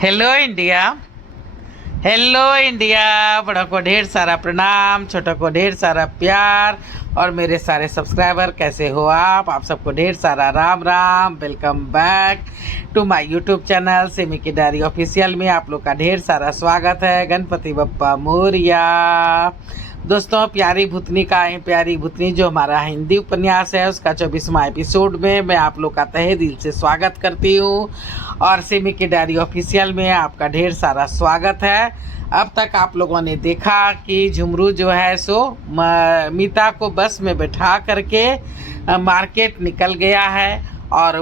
Hello India. Hello India. बड़ों को ढेर सारा प्रणाम, छोटों को ढेर सारा प्यार और मेरे सारे सब्सक्राइबर कैसे हो आप सबको ढेर सारा Ram Ram. Welcome back to my YouTube channel Simi की डायरी ऑफिशियल में आप लोग का ढेर सारा स्वागत है। गणपति बप्पा मोरिया। दोस्तों, प्यारी भूतनी जो हमारा हिंदी उपन्यास है उसका 24वां एपिसोड में मैं आप लोग का तहे दिल से स्वागत करती हूँ और सिमी की डायरी ऑफिशियल में आपका ढेर सारा स्वागत है। अब तक आप लोगों ने देखा कि झुमरू जो है सो मीता को बस में बैठा करके मार्केट निकल गया है और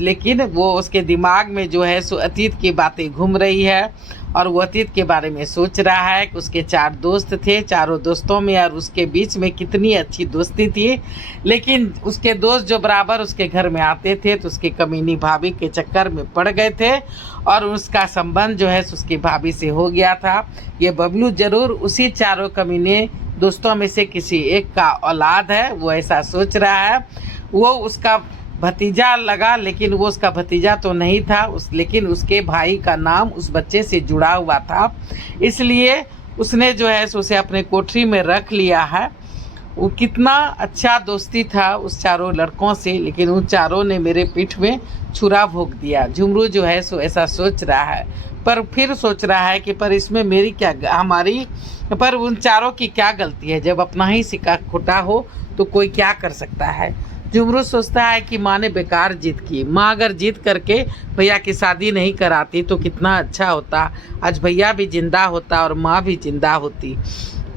लेकिन वो उसके दिमाग में जो है सो अतीत की बातें घूम रही है और वो अतीत के बारे में सोच रहा है कि उसके 4 दोस्त थे, चारों दोस्तों में और उसके बीच में कितनी अच्छी दोस्ती थी। लेकिन उसके दोस्त जो बराबर उसके घर में आते थे तो उसकी कमीनी भाभी के चक्कर में पड़ गए थे और उसका संबंध जो है उसकी भाभी से हो गया था। ये बबलू जरूर उसी चारों कमीने दोस्तों में से किसी एक का औलाद है, वो ऐसा सोच रहा है। वो उसका भतीजा लगा लेकिन वो उसका भतीजा तो नहीं था, लेकिन उसके भाई का नाम उस बच्चे से जुड़ा हुआ था, इसलिए उसने जो है उसे अपने कोठरी में रख लिया है। वो कितना अच्छा दोस्ती था उस चारों लड़कों से, लेकिन उन चारों ने मेरे पीठ में छुरा भोंक दिया। झुमरू जो है ऐसा सोच रहा है, पर फिर सोच रहा है कि पर इसमें मेरी क्या पर उन चारों की क्या गलती है। जब अपना ही सिक्का खोटा हो तो कोई क्या कर सकता है। झुमरू सोचता है कि माँ ने बेकार जीत की। माँ अगर जीत करके भैया की शादी नहीं कराती तो कितना अच्छा होता। आज भैया भी जिंदा होता और माँ भी जिंदा होती।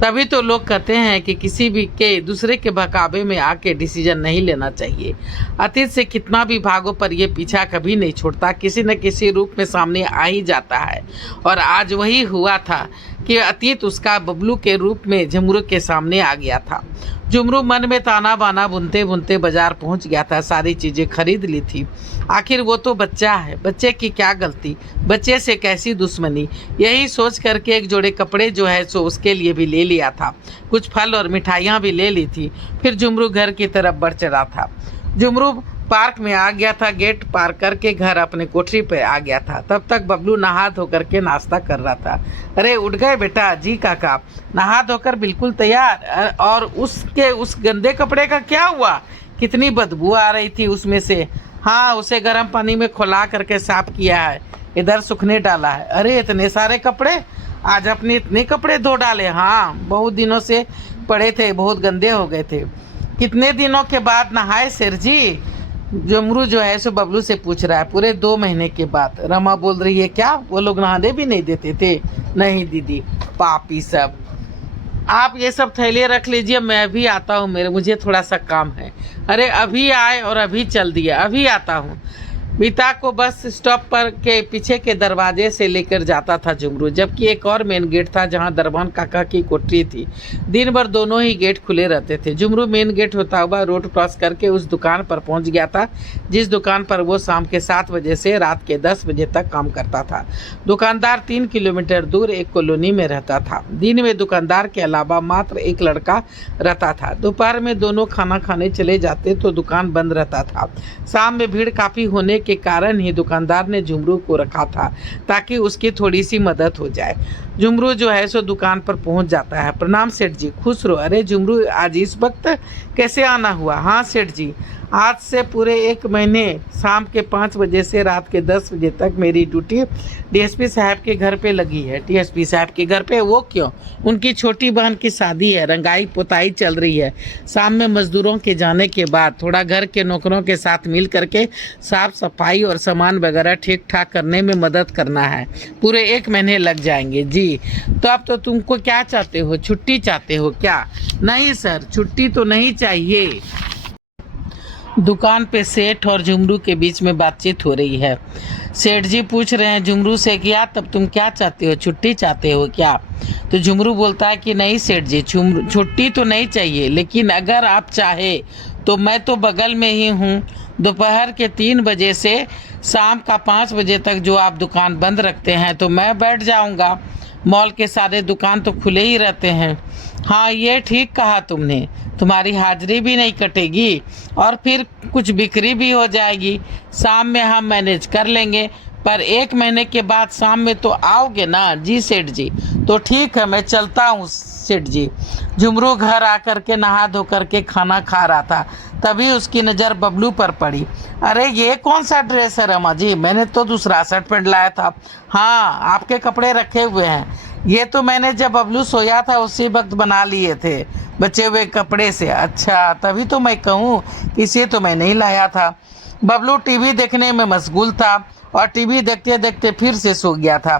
तभी तो लोग कहते हैं कि किसी भी के दूसरे के बहकावे में आके डिसीजन नहीं लेना चाहिए। अतीत से कितना भी भागो पर ये पीछा कभी नहीं छोड़ता, किसी न किसी रूप में सामने आ ही जाता है। और आज वही हुआ था कि अतीत उसका बबलू के रूप में झुमरू के सामने आ गया था। झुमरू मन में ताना बाना बुनते बुनते बाजार पहुंच गया था, सारी चीज़ें खरीद ली थी। आखिर वो तो बच्चा है, बच्चे की क्या गलती, बच्चे से कैसी दुश्मनी। यही सोच करके एक जोड़े कपड़े जो है सो उसके लिए भी ले लिया था, कुछ फल और मिठाइयाँ भी ले ली थी। फिर झुमरू घर की तरफ बढ़ चला था। झुमरू पार्क में आ गया था, गेट पार करके घर अपने कोठरी पे आ गया था। तब तक बबलू नहा धोकर के नाश्ता कर रहा था। अरे उठ गए बेटा? जी काका। नहा धोकर बिल्कुल तैयार। और उसके उस गंदे कपड़े का क्या हुआ? कितनी बदबू आ रही थी उसमें से। हाँ, उसे गर्म पानी में खौला करके साफ किया है, इधर सूखने डाला है। अरे इतने सारे कपड़े, आज अपने इतने कपड़े धो डाले? हाँ, बहुत दिनों से पड़े थे, बहुत गंदे हो गए थे। कितने दिनों के बाद नहाए सर जी? झुमरू जो है सो बबलू से पूछ रहा है। पूरे 2 महीने के बाद। रमा बोल रही है, क्या वो लोग नहाने भी नहीं देते थे? नहीं दीदी, पापी सब। आप ये सब थैले रख लीजिए, मैं अभी आता हूँ, मुझे थोड़ा सा काम है। अरे अभी आए और अभी चल दिया, अभी आता हूँ। मीता को बस स्टॉप पर के पीछे के दरवाजे से लेकर जाता था झुमरू, जबकि एक और मेन गेट था जहां दरबान काका की कोठरी थी। दिन भर दोनों ही गेट खुले रहते थे। झुमरू मेन गेट होता हुआ रोड क्रॉस करके उस दुकान पर पहुंच गया था जिस दुकान पर वो शाम के 7 बजे से रात के 10 बजे तक काम करता था। दुकानदार 3 किलोमीटर दूर एक कॉलोनी में रहता था। दिन में दुकानदार के अलावा मात्र एक लड़का रहता था। दोपहर में दोनों खाना खाने चले जाते तो दुकान बंद रहता था। शाम में भीड़ काफ़ी होने के कारण ही दुकानदार ने झुमरू को रखा था ताकि उसकी थोड़ी सी मदद हो जाए। झुमरू जो है सो दुकान पर पहुंच जाता है। प्रणाम सेठ जी, खुश रहो। अरे झुमरू, आज इस वक्त कैसे आना हुआ? हाँ सेठ जी, आज से पूरे 1 महीने शाम के 5 बजे से रात के 10 बजे तक मेरी ड्यूटी डीएसपी साहब के घर पे लगी है। डीएसपी साहब के घर पे? वो क्यों? उनकी छोटी बहन की शादी है, रंगाई पुताई चल रही है। शाम में मजदूरों के जाने के बाद थोड़ा घर के नौकरों के साथ मिल करके साफ सफाई और सामान वगैरह ठीक ठाक करने में मदद करना है। पूरे 1 महीने लग जाएंगे जी। तो अब तो तुमको क्या चाहते हो, छुट्टी चाहते हो क्या? नहीं सर, छुट्टी तो नहीं चाहिए। दुकान पे सेठ और झुमरू के बीच में बातचीत हो रही है। सेठ जी पूछ रहे हैं झुमरू से, क्या तब तुम क्या चाहते हो, छुट्टी चाहते हो क्या? तो झुमरू बोलता है कि नहीं सेठ जी, छुट्टी तो नहीं चाहिए, लेकिन अगर आप चाहे तो मैं तो बगल में ही हूँ। दोपहर के 3 बजे से शाम का 5 बजे तक जो आप दुकान बंद रखते हैं तो मैं बैठ जाऊँगा। मॉल के सारे दुकान तो खुले ही रहते हैं। हाँ, ये ठीक कहा तुमने, तुम्हारी हाजिरी भी नहीं कटेगी और फिर कुछ बिक्री भी हो जाएगी। शाम में हम मैनेज कर लेंगे। पर 1 महीने के बाद शाम में तो आओगे ना? जी सेठ जी। तो ठीक है, मैं चलता हूँ सेठ जी। झुमरू घर आकर के नहा धो करके खाना खा रहा था, तभी उसकी नज़र बबलू पर पड़ी। अरे ये कौन सा ड्रेस है रमा जी? मैंने तो दूसरा शर्ट पैंट लाया था। हाँ, आपके कपड़े रखे हुए हैं। ये तो मैंने जब बबलू सोया था उसी वक्त बना लिए थे बचे हुए कपड़े से। अच्छा, तभी तो मैं कहूँ कि इसे तो मैं नहीं लाया था। बबलू टीवी देखने में मशगूल था और टीवी देखते देखते फिर से सो गया था।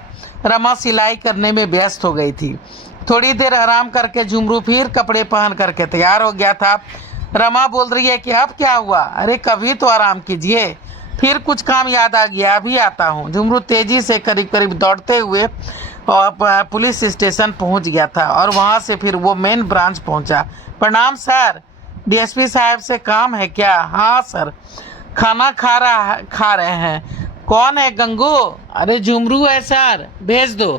रमा सिलाई करने में व्यस्त हो गई थी। थोड़ी देर आराम करके झुमरू फिर कपड़े पहन करके तैयार हो गया था। रमा बोल रही है कि अब क्या हुआ? अरे कभी तो आराम कीजिए। फिर कुछ काम याद आ गया, अभी आता हूँ। झुमरू तेजी से करीब करीब दौड़ते हुए और पुलिस स्टेशन पहुंच गया था और वहां से फिर वो मेन ब्रांच पहुंचा। प्रणाम सर, डीएसपी साहब से काम है क्या? हाँ सर। खाना खा रहे हैं। कौन है? गंगू? अरे झुमरू है सर, भेज दो।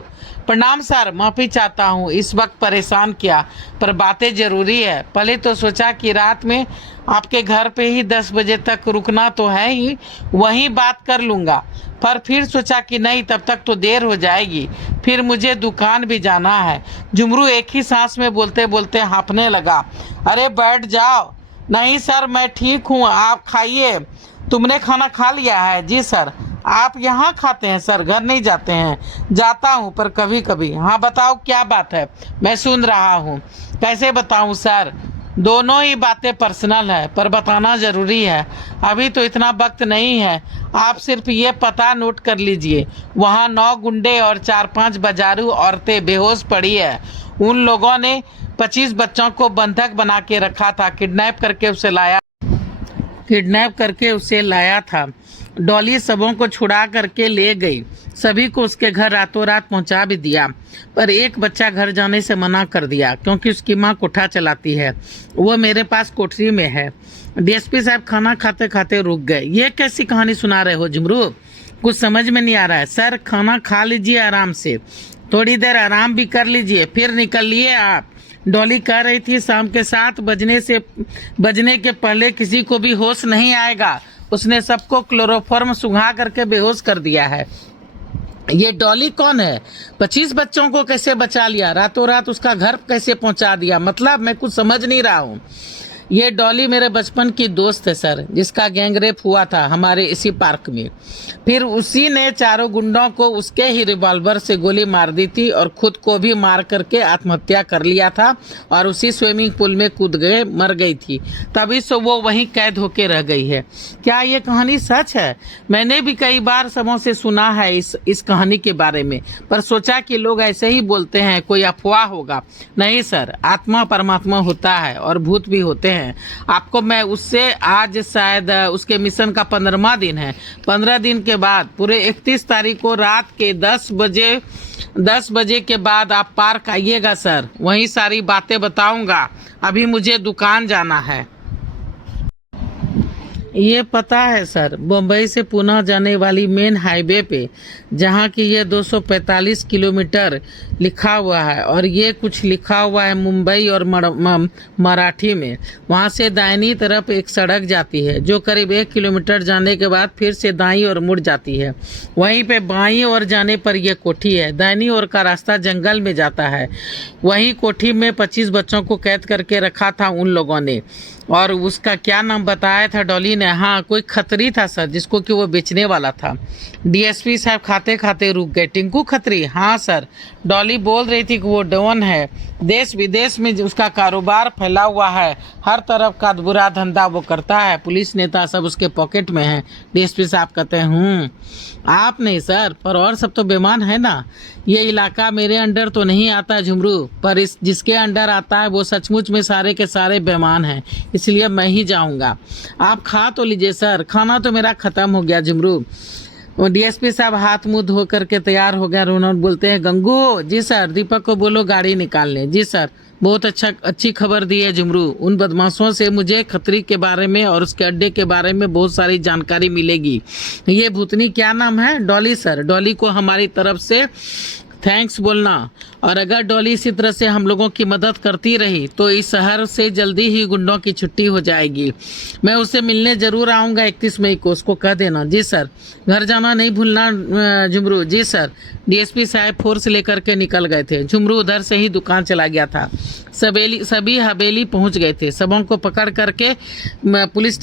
प्रणाम सर, माफ़ी चाहता हूँ इस वक्त परेशान किया, पर बातें ज़रूरी है। पहले तो सोचा कि रात में आपके घर पे ही 10 बजे तक रुकना तो है ही, वहीं बात कर लूँगा। पर फिर सोचा कि नहीं, तब तक तो देर हो जाएगी, फिर मुझे दुकान भी जाना है। झुमरू एक ही सांस में बोलते बोलते हाँफने लगा। अरे बैठ जाओ। नहीं सर, मैं ठीक हूँ, आप खाइए। तुमने खाना खा लिया है? जी सर। आप यहाँ खाते हैं सर, घर नहीं जाते हैं? जाता हूँ पर कभी कभी। हाँ बताओ क्या बात है, मैं सुन रहा हूँ। कैसे बताऊँ सर? दोनों ही बातें पर्सनल है, पर बताना ज़रूरी है। अभी तो इतना वक्त नहीं है। आप सिर्फ ये पता नोट कर लीजिए, वहाँ 9 गुंडे और 4-5 बाजारू औरतें बेहोश पड़ी है। उन लोगों ने 25 बच्चों को बंधक बना के रखा था, किडनैप करके उसे लाया था। डॉली सबों को छुड़ा करके ले गई। सभी को उसके घर रातों रात पहुंचा भी दिया, पर एक बच्चा घर जाने से मना कर दिया क्योंकि उसकी माँ कोठा चलाती है। वो मेरे पास कोठरी में है। डीएसपी साहब खाना खाते खाते रुक गए। ये कैसी कहानी सुना रहे हो झुमरू? कुछ समझ में नहीं आ रहा है। सर खाना खा लीजिए आराम से, थोड़ी देर आराम भी कर लीजिए, फिर निकलिए आप। डॉली कह रही थी शाम के 7 बजने के पहले किसी को भी होश नहीं आएगा। उसने सबको क्लोरोफॉर्म सुंघा करके बेहोश कर दिया है। ये डॉली कौन है? 25 बच्चों को कैसे बचा लिया? रातों रात उसका घर कैसे पहुंचा दिया? मतलब मैं कुछ समझ नहीं रहा हूँ। ये डॉली मेरे बचपन की दोस्त है सर, जिसका गैंगरेप हुआ था हमारे इसी पार्क में। फिर उसी ने चारों गुंडों को उसके ही रिवॉल्वर से गोली मार दी थी और खुद को भी मार करके आत्महत्या कर लिया था और उसी स्विमिंग पूल में कूद गए मर गई थी। तभी से वो वहीं कैद होके रह गई है। क्या ये कहानी सच है? मैंने भी कई बार सबों से सुना है इस कहानी के बारे में, पर सोचा कि लोग ऐसे ही बोलते हैं, कोई अफवाह होगा। नहीं सर, आत्मा परमात्मा होता है और भूत भी होते हैं। आपको मैं उससे आज शायद उसके मिशन का 15वां दिन है। 15 दिन के बाद पूरे 31 तारीख को रात के 10 बजे के बाद आप पार्क आइएगा सर, वहीं सारी बातें बताऊंगा। अभी मुझे दुकान जाना है। ये पता है सर, बम्बई से पुणे जाने वाली मेन हाईवे पे, जहाँ की ये 245 किलोमीटर लिखा हुआ है और ये कुछ लिखा हुआ है मुंबई और मराठी में। वहाँ से दाहिनी तरफ एक सड़क जाती है जो करीब 1 किलोमीटर जाने के बाद फिर से दाईं ओर मुड़ जाती है। वहीं पे बाईं ओर जाने पर यह कोठी है। दाहिनी ओर का रास्ता जंगल में जाता है। वहीं कोठी में 25 बच्चों को कैद करके रखा था उन लोगों ने। और उसका क्या नाम बताया था डॉली ने? हाँ, कोई खत्री था सर, जिसको कि वो बेचने वाला था। डीएसपी साहब खाते खाते रुक गए। टिंकू खत्री? हाँ सर। डॉली बोल रही थी कि वो डॉन है, देश विदेश में उसका कारोबार फैला हुआ है, हर तरफ का बुरा धंधा वो करता है, पुलिस नेता सब उसके पॉकेट में है। डीएसपी साहब कहते हैं आप नहीं सर, पर और सब तो बेईमान है ना। ये इलाका मेरे अंडर तो नहीं आता झुमरू, पर इस जिसके अंडर आता है वो सचमुच में सारे के सारे बेईमान हैं, इसलिए मैं ही जाऊंगा। आप खा तो लीजिए सर, खाना तो मेरा खत्म हो गया झुमरू। डीएसपी साहब हाथ मुंह धो करके तैयार हो गया। रोनक बोलते हैं गंगू? जी सर। दीपक को बोलो गाड़ी निकालने। जी सर। बहुत अच्छी खबर दी है झुमरू। उन बदमाशों से मुझे खतरी के बारे में और उसके अड्डे के बारे में बहुत सारी जानकारी मिलेगी। ये भूतनी क्या नाम है? डॉली सर। डॉली को हमारी तरफ से थैंक्स बोलना। और अगर डॉली इसी तरह से हम लोगों की मदद करती रही तो इस शहर से जल्दी ही गुंडों की छुट्टी हो जाएगी। मैं उससे मिलने ज़रूर आऊँगा 31 मई को, उसको कह देना। जी सर। घर जाना नहीं भूलना झुमरू। जी सर। डीएसपी साहब फोर्स लेकर के निकल गए थे। झुमरू उधर से ही दुकान चला गया था। सभी हवेली पहुंच गए थे। सबों को पकड़ करके पुलिस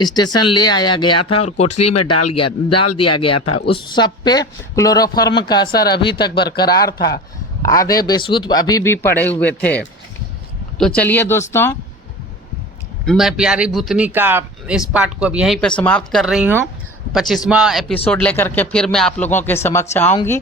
स्टेशन ले आया गया था और कोठरी में डाल दिया गया था। उस सब पे क्लोरोफॉर्म का असर अभी तक बरकरार था। आधे बेसुध अभी भी पड़े हुए थे। तो चलिए दोस्तों, मैं प्यारी भूतनी का इस पार्ट को अब यहीं पे समाप्त कर रही हूँ। 25वां एपिसोड लेकर के फिर मैं आप लोगों के समक्ष आऊँगी।